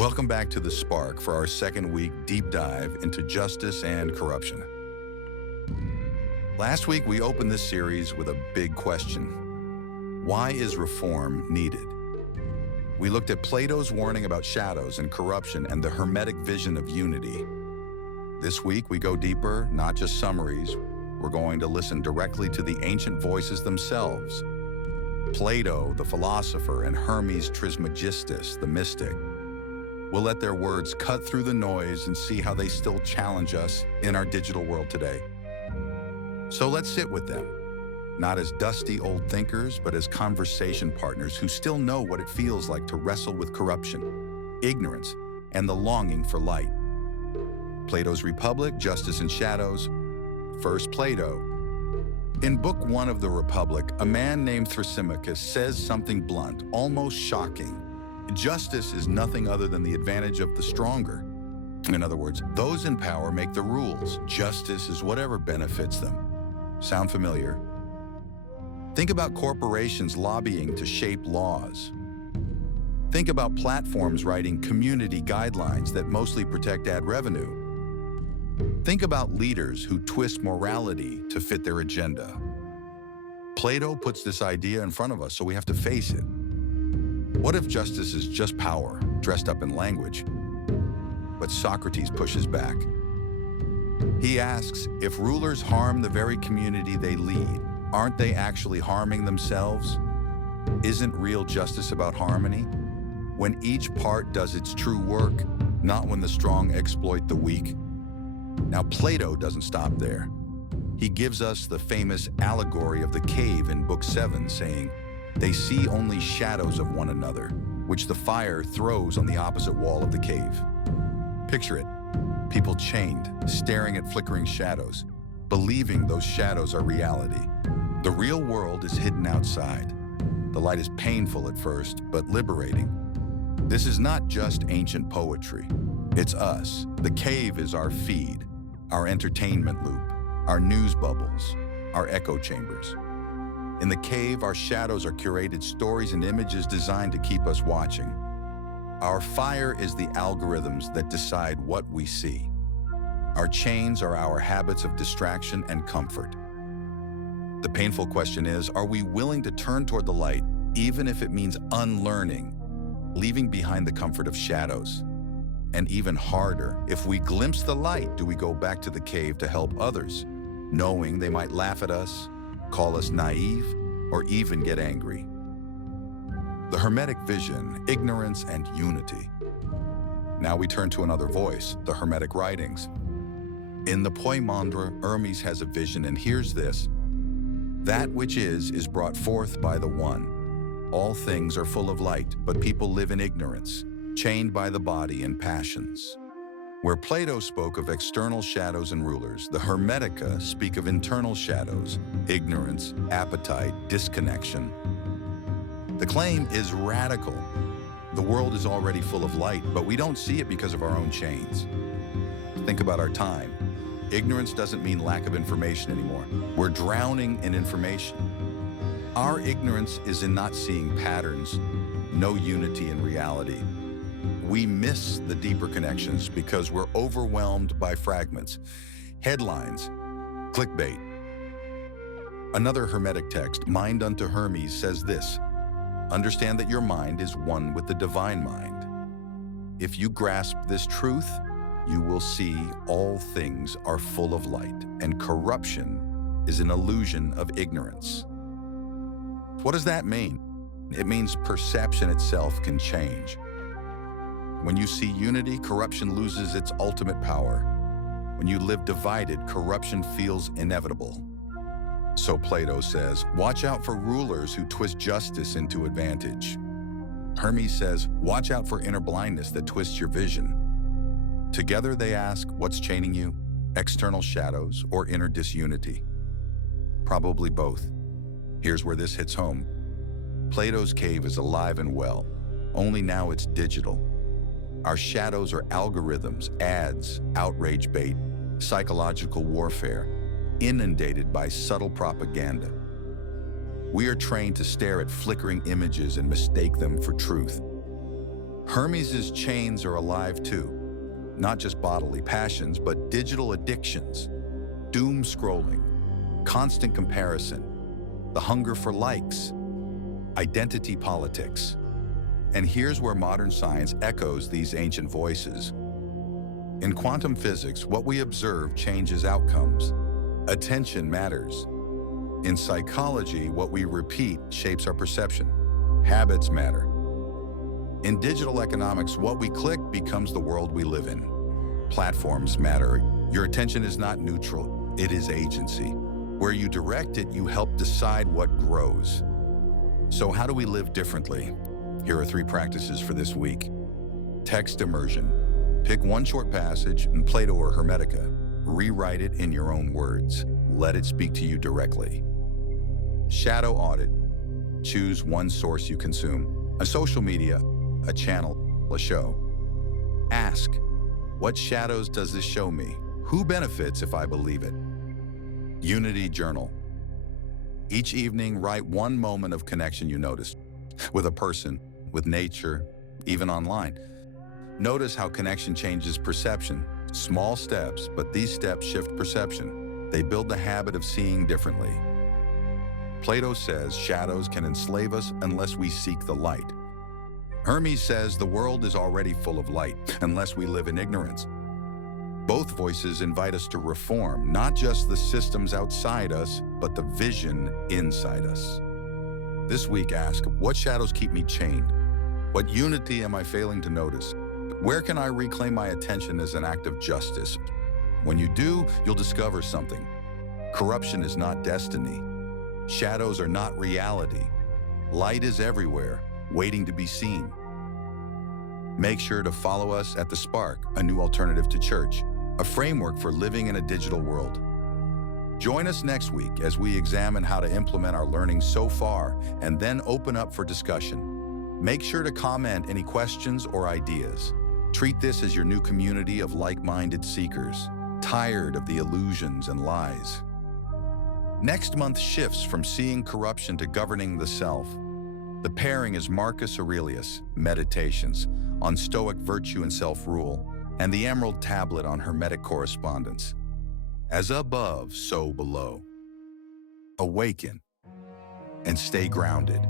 Welcome back to The Spark for our second week deep dive into justice and corruption. Last week, we opened this series with a big question. Why is reform needed? We looked at Plato's warning about shadows and corruption and the Hermetic vision of unity. This week, we go deeper, not just summaries. We're going to listen directly to the ancient voices themselves. Plato, the philosopher, and Hermes Trismegistus, the mystic. We'll let their words cut through the noise and see how they still challenge us in our digital world today. So let's sit with them, not as dusty old thinkers, but as conversation partners who still know what it feels like to wrestle with corruption, ignorance, and the longing for light. Plato's Republic, Justice and Shadows. First, Plato. In Book 1 of the Republic, a man named Thrasymachus says something blunt, almost shocking. Justice is nothing other than the advantage of the stronger. In other words, those in power make the rules. Justice is whatever benefits them. Sound familiar? Think about corporations lobbying to shape laws. Think about platforms writing community guidelines that mostly protect ad revenue. Think about leaders who twist morality to fit their agenda. Plato puts this idea in front of us, so we have to face it. What if justice is just power, dressed up in language? But Socrates pushes back. He asks, if rulers harm the very community they lead, aren't they actually harming themselves? Isn't real justice about harmony? When each part does its true work, not when the strong exploit the weak? Now, Plato doesn't stop there. He gives us the famous allegory of the cave in Book 7, saying, they see only shadows of one another, which the fire throws on the opposite wall of the cave. Picture it, people chained, staring at flickering shadows, believing those shadows are reality. The real world is hidden outside. The light is painful at first, but liberating. This is not just ancient poetry. It's us. The cave is our feed, our entertainment loop, our news bubbles, our echo chambers. In the cave, our shadows are curated stories and images designed to keep us watching. Our fire is the algorithms that decide what we see. Our chains are our habits of distraction and comfort. The painful question is, are we willing to turn toward the light, even if it means unlearning, leaving behind the comfort of shadows? And even harder, if we glimpse the light, do we go back to the cave to help others, knowing they might laugh at us, call us naive, or even get angry? The Hermetic vision, ignorance and unity. Now we turn to another voice, the Hermetic writings. In the Poimandres, Hermes has a vision, and here's this. That which is brought forth by the One. All things are full of light, but people live in ignorance, chained by the body and passions. Where Plato spoke of external shadows and rulers, the Hermetica speak of internal shadows, ignorance, appetite, disconnection. The claim is radical. The world is already full of light, but we don't see it because of our own chains. Think about our time. Ignorance doesn't mean lack of information anymore. We're drowning in information. Our ignorance is in not seeing patterns, no unity in reality. We miss the deeper connections because we're overwhelmed by fragments, headlines, clickbait. Another Hermetic text, Mind unto Hermes, says this: understand that your mind is one with the divine mind. If you grasp this truth, you will see all things are full of light, and corruption is an illusion of ignorance. What does that mean? It means perception itself can change. When you see unity, corruption loses its ultimate power. When you live divided, corruption feels inevitable. So Plato says, watch out for rulers who twist justice into advantage. Hermes says, watch out for inner blindness that twists your vision. Together they ask, what's chaining you? External shadows or inner disunity? Probably both. Here's where this hits home. Plato's cave is alive and well, only now it's digital. Our shadows are algorithms, ads, outrage bait, psychological warfare, inundated by subtle propaganda. We are trained to stare at flickering images and mistake them for truth. Hermes' chains are alive too. Not just bodily passions, but digital addictions, doom scrolling, constant comparison, the hunger for likes, identity politics. And here's where modern science echoes these ancient voices. In quantum physics, what we observe changes outcomes. Attention matters. In psychology, what we repeat shapes our perception. Habits matter. In digital economics, what we click becomes the world we live in. Platforms matter. Your attention is not neutral, it is agency. Where you direct it, you help decide what grows. So how do we live differently? Here are 3 practices for this week. Text immersion. Pick one short passage in Plato or Hermetica. Rewrite it in your own words. Let it speak to you directly. Shadow audit. Choose one source you consume. A social media, a channel, a show. Ask, what shadows does this show me? Who benefits if I believe it? Unity journal. Each evening, write one moment of connection you noticed. With a person, with nature, even online. Notice how connection changes perception. Small steps, but these steps shift perception. They build the habit of seeing differently. Plato says shadows can enslave us unless we seek the light. Hermes says the world is already full of light unless we live in ignorance. Both voices invite us to reform, not just the systems outside us, but the vision inside us. This week, ask, what shadows keep me chained? What unity am I failing to notice? Where can I reclaim my attention as an act of justice? When you do, you'll discover something. Corruption is not destiny. Shadows are not reality. Light is everywhere, waiting to be seen. Make sure to follow us at The Spark, a new alternative to church, a framework for living in a digital world. Join us next week as we examine how to implement our learning so far and then open up for discussion. Make sure to comment any questions or ideas. Treat this as your new community of like-minded seekers, tired of the illusions and lies. Next month shifts from seeing corruption to governing the self. The pairing is Marcus Aurelius, Meditations, on Stoic virtue and self-rule, and the Emerald Tablet on Hermetic correspondence. As above, so below. Awaken and stay grounded.